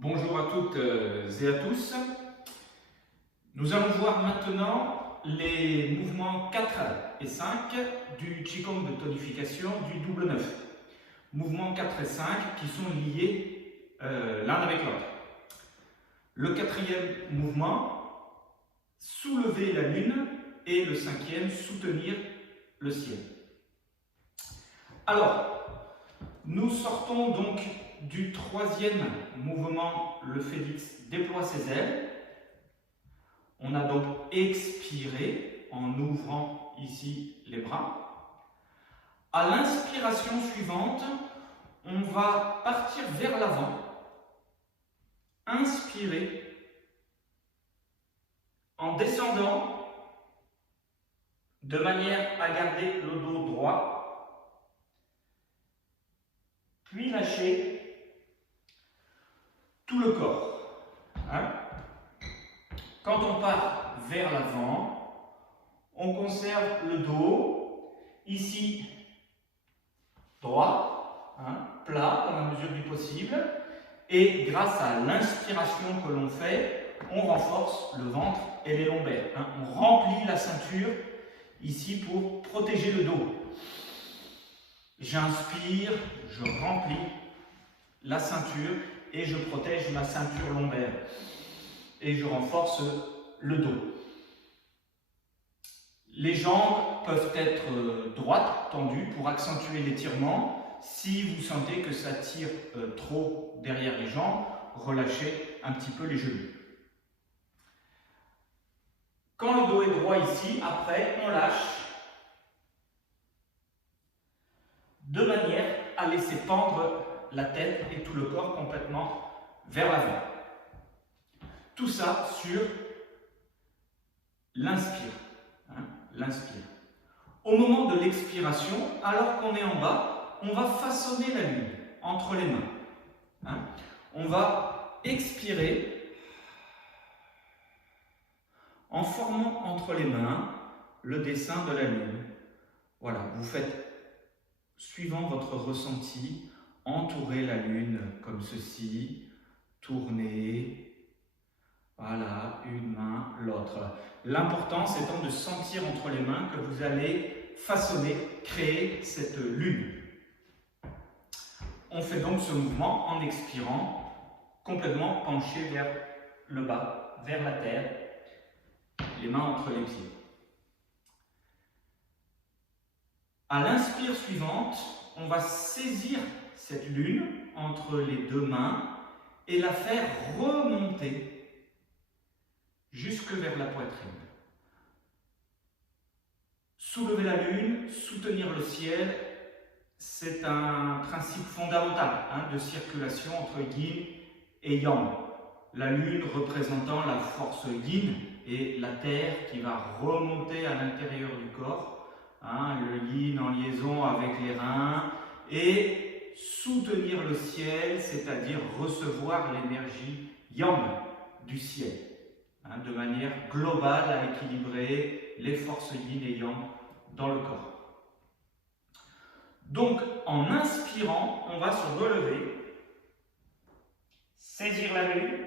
Bonjour à toutes et à tous. Nous allons voir maintenant les mouvements 4 et 5 du Qigong de tonification du double 9. Mouvements 4 et 5 qui sont liés l'un avec l'autre. Le quatrième mouvement, soulever la lune, et le cinquième, soutenir le ciel. Alors, nous sortons donc du troisième mouvement, le phénix déploie ses ailes. On a donc expiré en ouvrant ici les bras. À l'inspiration suivante, on va partir vers l'avant. Inspirer en descendant de manière à garder le dos droit. Puis lâcher tout le corps. Quand on part vers l'avant, on conserve le dos, ici droit, plat dans la mesure du possible, et grâce à l'inspiration que l'on fait, on renforce le ventre et les lombaires. On remplit la ceinture ici pour protéger le dos. J'inspire, je remplis la ceinture et je protège ma ceinture lombaire. Et je renforce le dos. Les jambes peuvent être droites, tendues, pour accentuer l'étirement. Si vous sentez que ça tire trop derrière les jambes, relâchez un petit peu les genoux. Quand le dos est droit ici, après, on lâche de manière à laisser pendre la tête et tout le corps complètement vers l'avant. Tout ça sur l'inspire. L'inspire. Au moment de l'expiration, alors qu'on est en bas, on va façonner la lune entre les mains. On va expirer en formant entre les mains le dessin de la lune. Voilà, vous faites, suivant votre ressenti, entourer la lune comme ceci, tourner. Voilà, une main, l'autre. L'important, c'est donc de sentir entre les mains que vous allez façonner, créer cette lune. On fait donc ce mouvement en expirant, complètement penché vers le bas, vers la terre, les mains entre les pieds. À l'inspire suivante, on va saisir cette lune entre les deux mains et la faire remonter jusque vers la poitrine. Soulever la lune, soutenir le ciel, c'est un principe fondamental de circulation entre yin et yang. La lune représentant la force yin et la terre qui va remonter à l'intérieur du corps. Le yin en liaison avec les reins, et soutenir le ciel, c'est-à-dire recevoir l'énergie yang du ciel. De manière globale à équilibrer les forces yin et yang dans le corps. Donc, en inspirant, on va se relever, saisir la lune,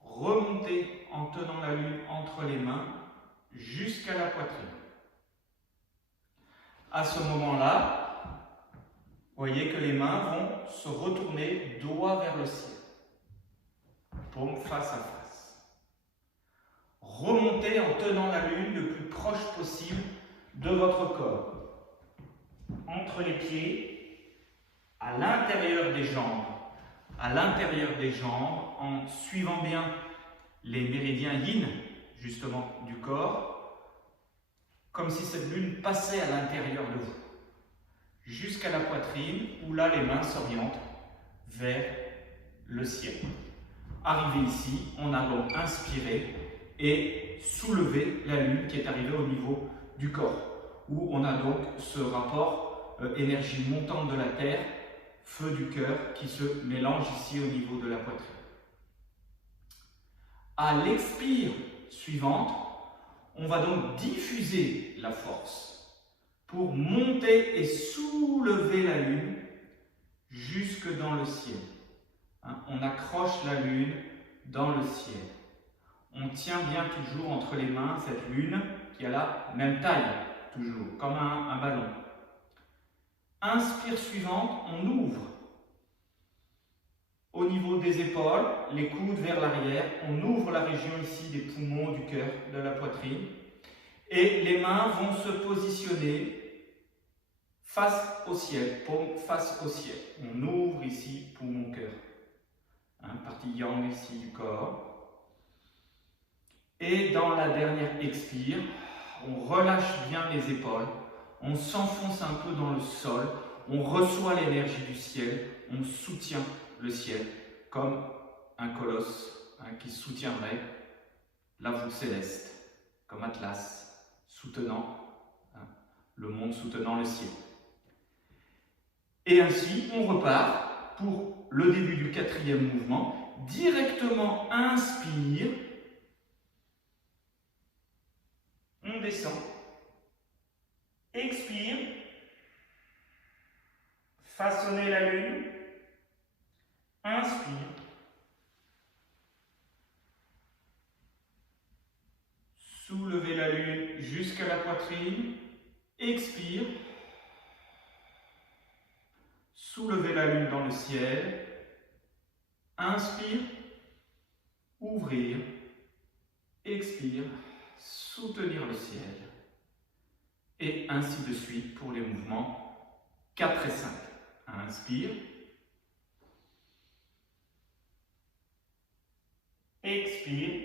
remonter en tenant la lune entre les mains jusqu'à la poitrine. À ce moment-là, vous voyez que les mains vont se retourner doigt vers le ciel, paume face à face. Remontez en tenant la lune le plus proche possible de votre corps, entre les pieds, à l'intérieur des jambes, en suivant bien les méridiens yin, justement, du corps, comme si cette lune passait à l'intérieur de vous, jusqu'à la poitrine, où là les mains s'orientent vers le ciel. Arrivé ici, on a donc inspiré et soulevé la lune qui est arrivée au niveau du corps, où on a donc ce rapport énergie montante de la terre, feu du cœur qui se mélange ici au niveau de la poitrine. À l'expire suivante, on va donc diffuser la force pour monter et soulever la lune jusque dans le ciel. Hein, on accroche la lune dans le ciel. On tient bien toujours entre les mains cette lune qui a la même taille, toujours, comme un ballon. Inspire suivante, on ouvre au niveau des épaules, les coudes vers l'arrière, on ouvre la région ici des poumons, du cœur, de la poitrine, et les mains vont se positionner face au ciel, paume face au ciel. On ouvre ici poumon, cœur, hein, partie yang ici du corps. Et dans la dernière expire, on relâche bien les épaules, on s'enfonce un peu dans le sol, on reçoit l'énergie du ciel, on soutient le ciel comme un colosse hein, qui soutiendrait la voûte céleste, comme Atlas soutenant hein, le monde, soutenant le ciel. Et ainsi, on repart pour le début du 4e mouvement. Directement inspire, on descend, expire, façonner la lune, inspire, soulevez la lune jusqu'à la poitrine, expire, soulevez la lune dans le ciel, inspire, ouvrir, expire, soutenir le ciel, et ainsi de suite pour les mouvements 4 et 5. Inspire, expire,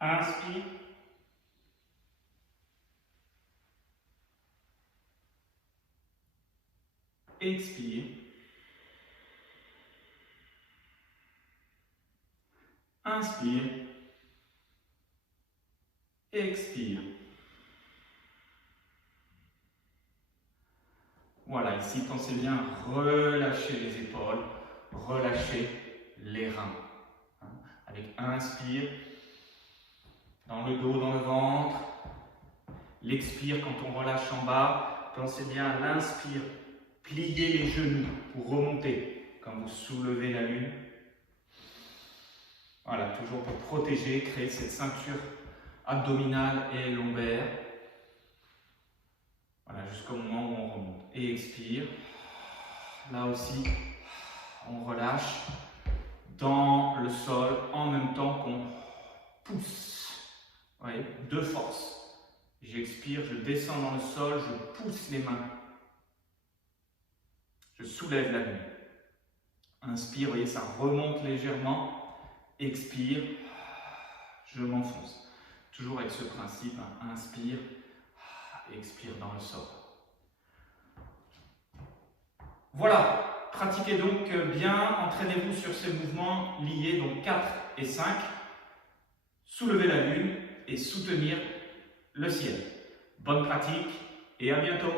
inspire, expire, inspire, expire. Voilà, ici pensez bien à relâcher les épaules, relâcher les reins. Avec inspire, dans le dos, dans le ventre. L'expire quand on relâche en bas. Pensez bien à l'inspire, pliez les genoux pour remonter quand vous soulevez la lune. Voilà, toujours pour protéger, créer cette ceinture abdominale et lombaire. Voilà, jusqu'au moment où on remonte. Et expire. Là aussi, on relâche dans le sol en même temps qu'on pousse. Vous voyez, de force. J'expire, je descends dans le sol, je pousse les mains. Je soulève la lune. Inspire, vous voyez, ça remonte légèrement. Expire, je m'enfonce. Toujours avec ce principe, hein, inspire, expire dans le sol. Voilà, pratiquez donc bien, entraînez-vous sur ces mouvements liés, donc 4 et 5. Soulever la lune et soutenir le ciel. Bonne pratique et à bientôt.